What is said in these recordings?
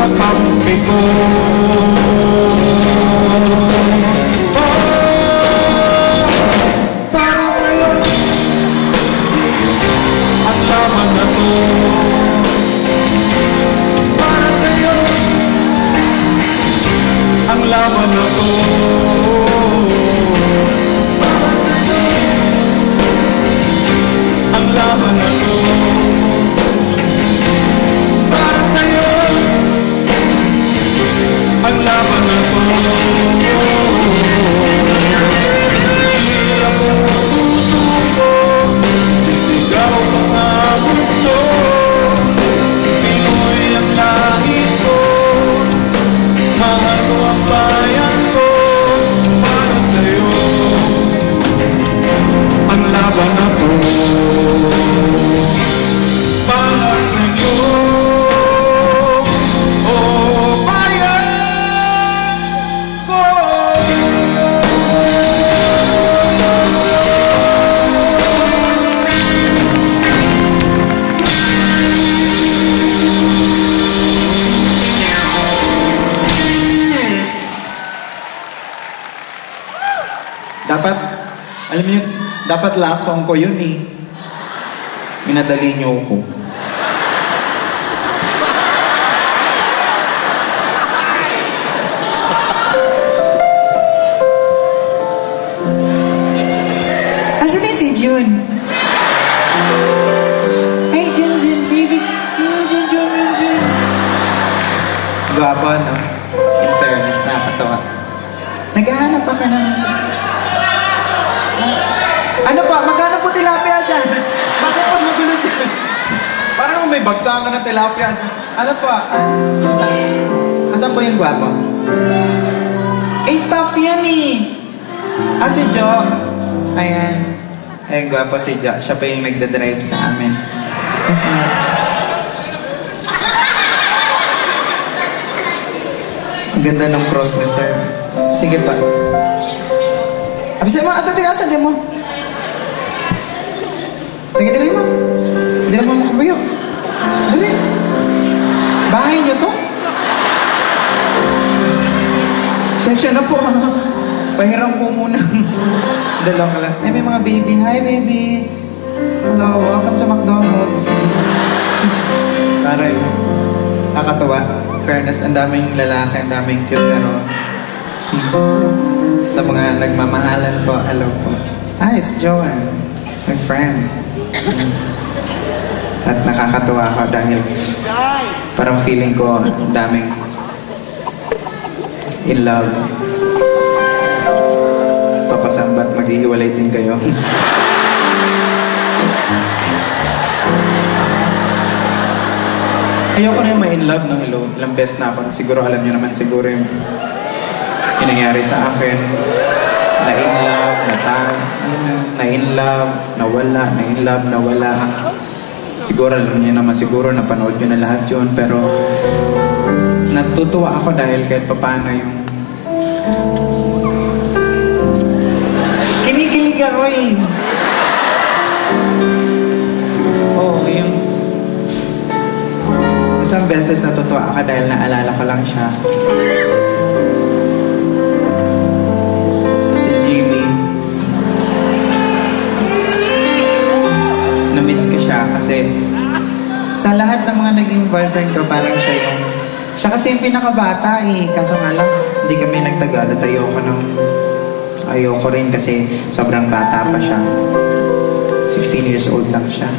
kakampi ko. Para sa'yo ang laban na to. Para sa'yo ang laban na to. Para sa'yo ang laban na to. Para sa'yo ang laban na to. Hindi ako susuko, sisigaw pa sa mundo. Pinoy ang lahi ko, mahal ko ang bayan ko. Para sa'yo ang laban na to. Para sa'yo, oh bayan ko. Dapat, alam niyo, dapat last song ko yun eh. Minadali niyo ako. Asan na si Jun? Ay, Jun, baby. Jun. Gwapo, no? In fairness, nakakatawa. Naghahanap pa ka ng... Ano pa? Magkano po tilapia dyan? Bakit po magulo dyan? Parang may bagsakan ng tilapia. Ano pa? Asan po yung gwapo? Eh, staff yan eh. Ah, si Jo. Ayan. Ayun, gwapo si Jo. Siya pa yung nagdadrive sa amin. Yes, ma'am. Ang ganda ng cross ni sir. Sige pa. Abisay mo, ato tigasan din mo. Tingin dali mo. Hindi na mo makabayo. Dali. Bahay niyo to? Sensya na po, ha? Pahiram po muna. Dalaw ka lang. Ay, may mga baby. Hi, baby. Hello, welcome to McDonald's. Parang nakakatawa. Fairness, ang daming lalaki, ang daming cute, pero sa mga nagmamahalan po, hello po. Ah, it's Joanne, my friend. At nakakatuwa ako dahil parang feeling ko ang daming in love. Papasambat, maghihiwalay din kayo. Ayoko na yung ma-in love, no? Hello, ilang beses na ako. Siguro alam niyo naman siguro yung nangyari sa akin. Na-in love, na-in love, nawala, na-in love, nawala. Siguro alam niyo naman, siguro napanood niyo na lahat yun. Pero natutuwa ako dahil kahit papaano yung kinikilig ako eh. Oo, yung isang beses natutuwa ako dahil naalala ko lang siya. Si Jimmy. Na-miss ko siya kasi sa lahat ng mga naging boyfriend ko, parang siya yung... Siya kasi yung pinakabata eh. Kaso nga lang, hindi kami nagtagal at ayoko rin kasi sobrang bata pa siya. 16 years old lang siya.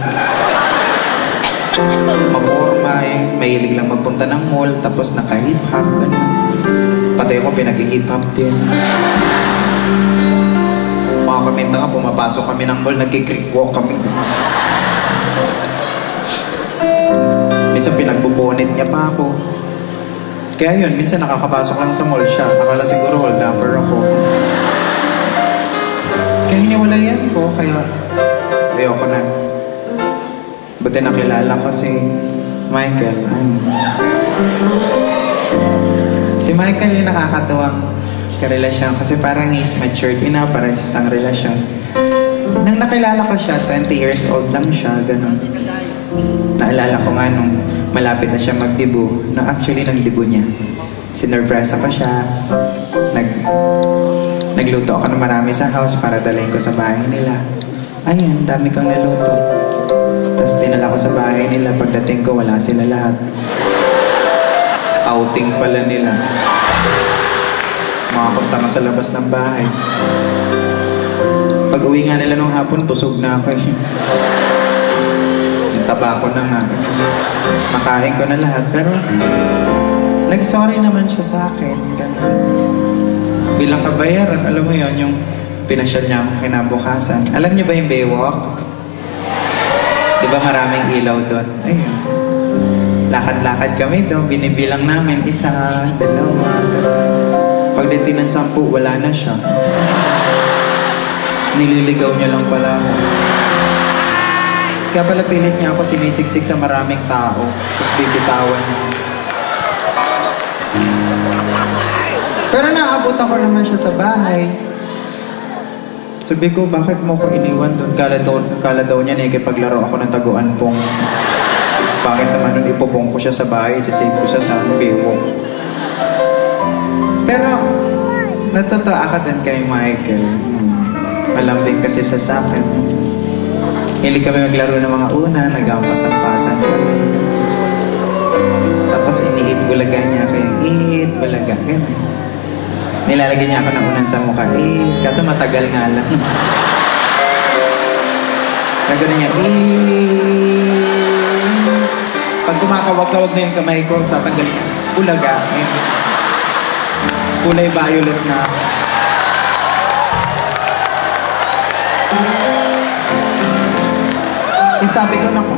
Maporma eh. Mahilig lang magpunta ng mall, tapos naka-hip-hop, gano'n. Pati ako pinag-hip-hop din. Mga kaminta nga, pumapasok kami ng mall, nag-creek walk kami. Minsan pinagbubonit niya pa ako. Kaya yun, minsan nakakapasok lang sa mall siya. Akala siguro hold-upper ako. Kaya hiniwalayan ko, kaya ayoko na. Buti nakilala ko si Michael. Ay. Si Michael yung nakakatuwang karelasyon kasi parang he's matured enough para sa isang relasyon. Nang nakilala ko siya, 20 years old lang siya, ganun. Naalala ko nga nung malapit na siya magdibo, na actually nagdibo niya. Sinurpresa ko siya. Nagluto ako ng marami sa house para dalhin ko sa bahay nila. Ayun, dami kang naluto. Tapos dinala ko sa bahay nila. Pagdating ko, wala sila lahat. Outing pala nila. Makapunta ka sa labas ng bahay. Pag uwi nga nila nung hapon, busog na ako. Taba ko na nga. Makain ko na lahat. Pero, nag-sorry naman siya sa akin. Ganun. Bilang kabayaran, alam mo yon yung pinasyal niya akong kinabukasan. Alam niyo ba yung Baywalk? Di ba maraming ilaw doon? Ayun. Lakad-lakad kami doon. Binibilang namin. 1, 2, 3. Pagdating ng 10, wala na siya. Nililigaw niya lang pala ako. Kaya pala pilit niya ako sinisiksik sa maraming tao. Tapos bibitawan niya. Pero naabutan ko naman siya sa bahay. Sabi ko, bakit mo ko iniwan doon? Kala daw niya nakikipaglaro ako ng taguan pong. Bakit naman nun ipopong ko siya sa bahay, sisave ko siya sa Baywalk. Pero, natatawa ka din kay Michael. Alam din kasi sa akin. Hindi kami maglaro ng mga una, nag-ampasan-pasan kami. Tapos iniit bulaga niya kayo, iit bulaga. Nilalagyan niya ako ng unan sa mukha, kaso matagal nga lang. Nagano niya, pag kumakawag-kawag na yung kamay ko, tatanggalin niya, bulaga. Kulay violet na. Sabi ko na ko,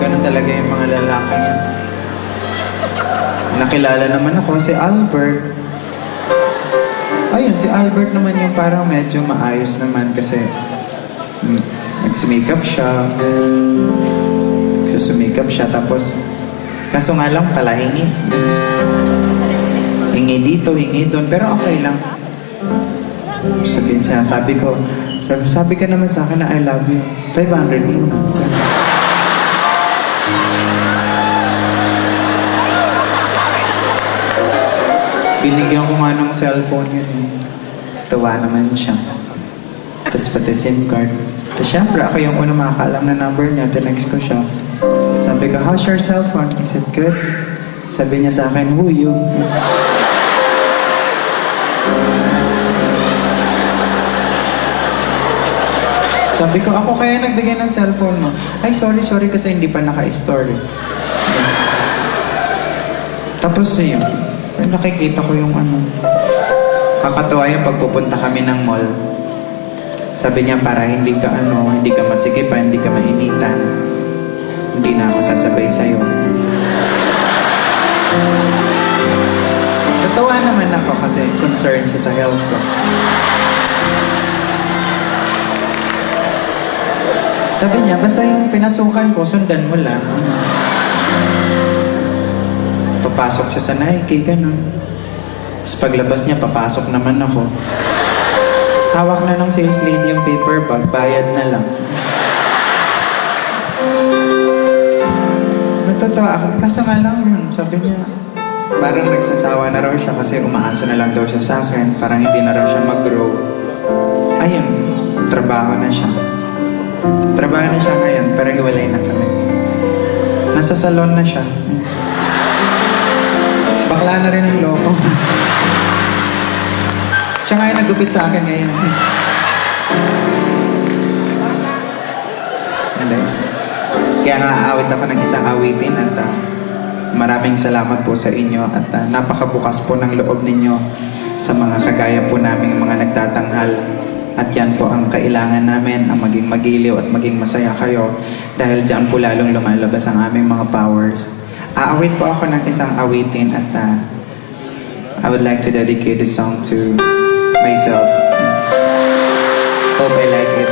ganun talaga yung mga lalaki niya. Nakilala naman ako, si Albert. Ayun, si Albert naman yung parang medyo maayos naman kasi nagsimikap siya. Sumikap siya, tapos kaso nga lang pala hingi. Hingi dito, hingi doon, pero okay lang. Sabihin siya, sabi ka naman sa akin na I love you. 500 muna. Binigyan ko nga ng cellphone yun. Tawa naman siya. Tapos pati SIM card. Tapos syempre ako yung unang makakaalam na number niya. Tinext ko siya. Sabi ko, how's your cellphone? Is it good? Sabi niya sa akin, who you? Sabi ko, ako kaya nagbigay ng cellphone mo. Ay, sorry kasi hindi pa naka-store. Tapos yun, nakikita ko yung ano. Kakatawa yung pagpupunta kami ng mall. Sabi niya, para hindi ka masigipan, hindi ka mainitan. Hindi na ako sasabay sa'yo. Natawa naman ako kasi concerned siya sa health ko. Sabi niya, basta yung pinasukan ko, sundan mo lang. Papasok siya sa Nike, ganun. Tapos paglabas niya, papasok naman ako. Hawak na ng sales lady yung paper bag, bayad na lang. Natatawa ako, kasi nga lang yun. Sabi niya, parang nagsasawa na raw siya kasi umaasa na lang daw siya sa akin. Parang hindi na raw siya mag-grow. Ayun, trabaho na siya. Trabaho na siya ngayon, pero hiwalay na kami. Nasa salon na siya. Bakla na rin ang loko. Siya ngayon nagupit sa akin ngayon. Hindi. Kaya nga aawit ako ng isang awitin at maraming salamat po sa inyo at napakabukas po ng loob ninyo sa mga kagaya po naming mga nagtatanghal. At yan po ang kailangan namin, ang maging magiliw at maging masaya kayo dahil dyan po lalong lumalabas ang aming mga powers. Aawit po ako ng isang awitin at I would like to dedicate this song to myself. Hope I like it.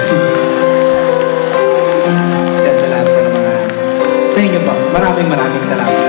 Kaya sa lahat po ng mga... Sa inyo po, maraming salamat.